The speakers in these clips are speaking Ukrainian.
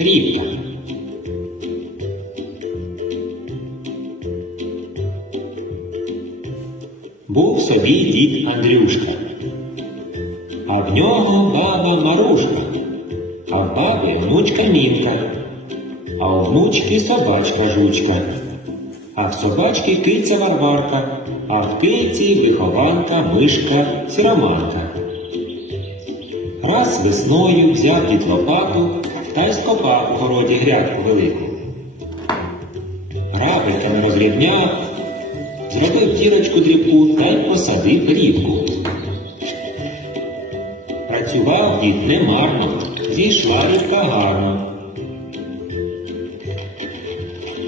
Рібка. Був собі дід Андрюшка, а в нього баба Марушка, а в бабі внучка Мінка, а у внучки собачка жучка, а в собачки киця Варварка, а в киці вихованка мишка сіроманка. Раз весною взяв дід лопату та й скопав у городі грядку велику. Грабельками розрівняв, зробив дірочку дрібку та й посадив рібку. Працював дід немарно, зійшла рібка гарно.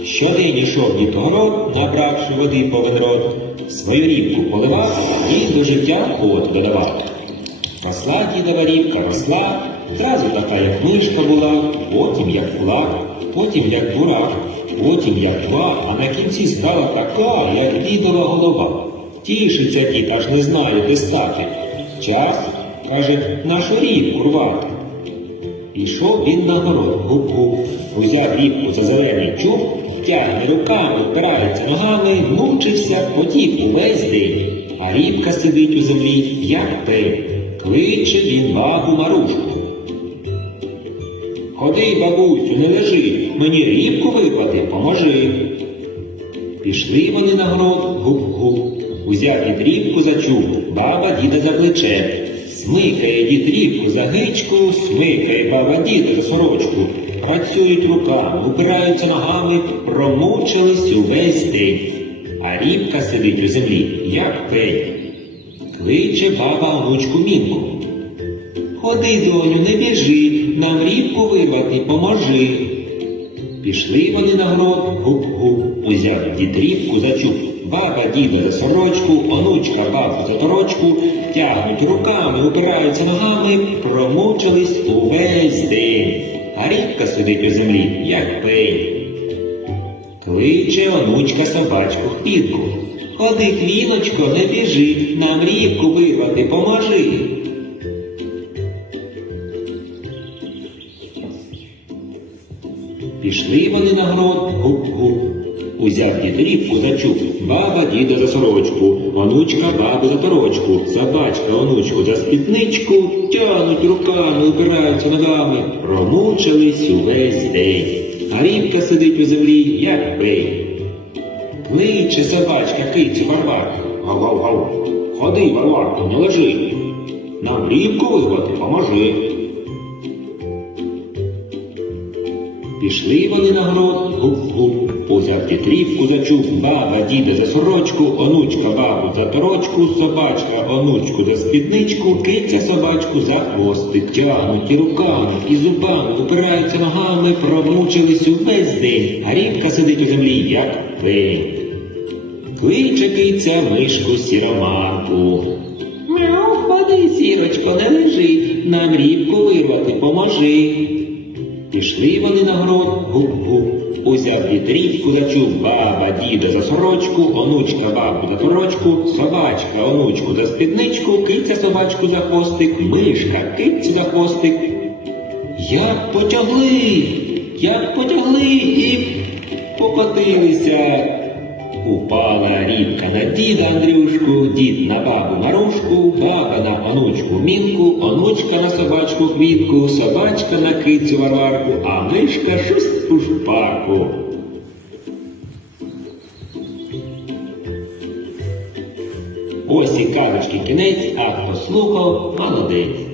Щодень ішов дід город, набравши води повен рот, свою рібку поливав і до життя ход додавав. Росла дідова рібка, росла, зразу така, як мишка була, потім як кулак, потім як бурак, потім як два, а на кінці стала така, як дідова голова. Тішиться дід, аж не знає, де стати. Час, каже, нашу рібку рвати. Пішов він на город, гуп-гуп, узяв рібку за зелений чуб, тягне руками, впирається ногами, мучився, потів увесь день. А рібка сидить у землі, як пень. Кличе він бабу Марушку. Ходи, бабусю, не лежи, мені рібку випати, поможи. Пішли вони на город, гуп-гуп. Узяв дід за чуб, баба діда за плече. Смикає дід рібку за гичку, смикає баба діда за сорочку. Працюють руками, упираються ногами, промучились увесь день. А рібка сидить у землі, як пень. Кличе баба онучку Мінку. Ходи, доню, не біжи, нам рібку вирвати поможи. Пішли вони на город, гуп-гуп, узяв дід рібку за чуб. Баба діда за сорочку, онучка бабу за торочку, тягнуть руками, упираються ногами, промучились увесь день. А рібка сидить у землі, як пень. Кличе онучка собачку хвітку. Ходи, хвіночко, не біжи, нам рібку вирвати поможи. Пішли вони на город, гуп-гуп. Узяв за чуб, баба діда за сорочку, онучка бабу за торочку, собачка онучку за спідничку, тянуть руками, упираються ногами, промучились увесь день. А рібка сидить у землі, як пень. Кличе собачка кицю Варварку. Гав-гав-гав. Ходи, Варварку, не лежи. Нам рібку виготи поможи. Пішли вони на город, гуп-гуп, узяв петрівку за чуб, баба діда за сорочку, онучка бабу за торочку, собачка онучку за спідничку, киця собачку за хвостик, і руками, і зубами, упираються ногами, промучились увесь день, а рібка сидить у землі, як пень. Кличе киця мишку сіроманку. Мяу, ходи, сірочко, не лежи, нам рібку вирвати поможи. Пішли вони на город, гуп-гуп. Узяв вітрівку за чуб, баба, діда за сорочку, онучка бабу за торочку, собачка, онучку за спідничку, киця собачку за хвостик, мишка, кицю за хвостик. Як потягли, як потягли і покотилися. Упала рібка на діда Андрюшку, дід на бабу Марушку, баба на онучку Мінку, онучка на собачку Квітку, собачка на кицю Варварку, а мишка щось у шпарку. Ось і казочки кінець, а хто слухав, молодець.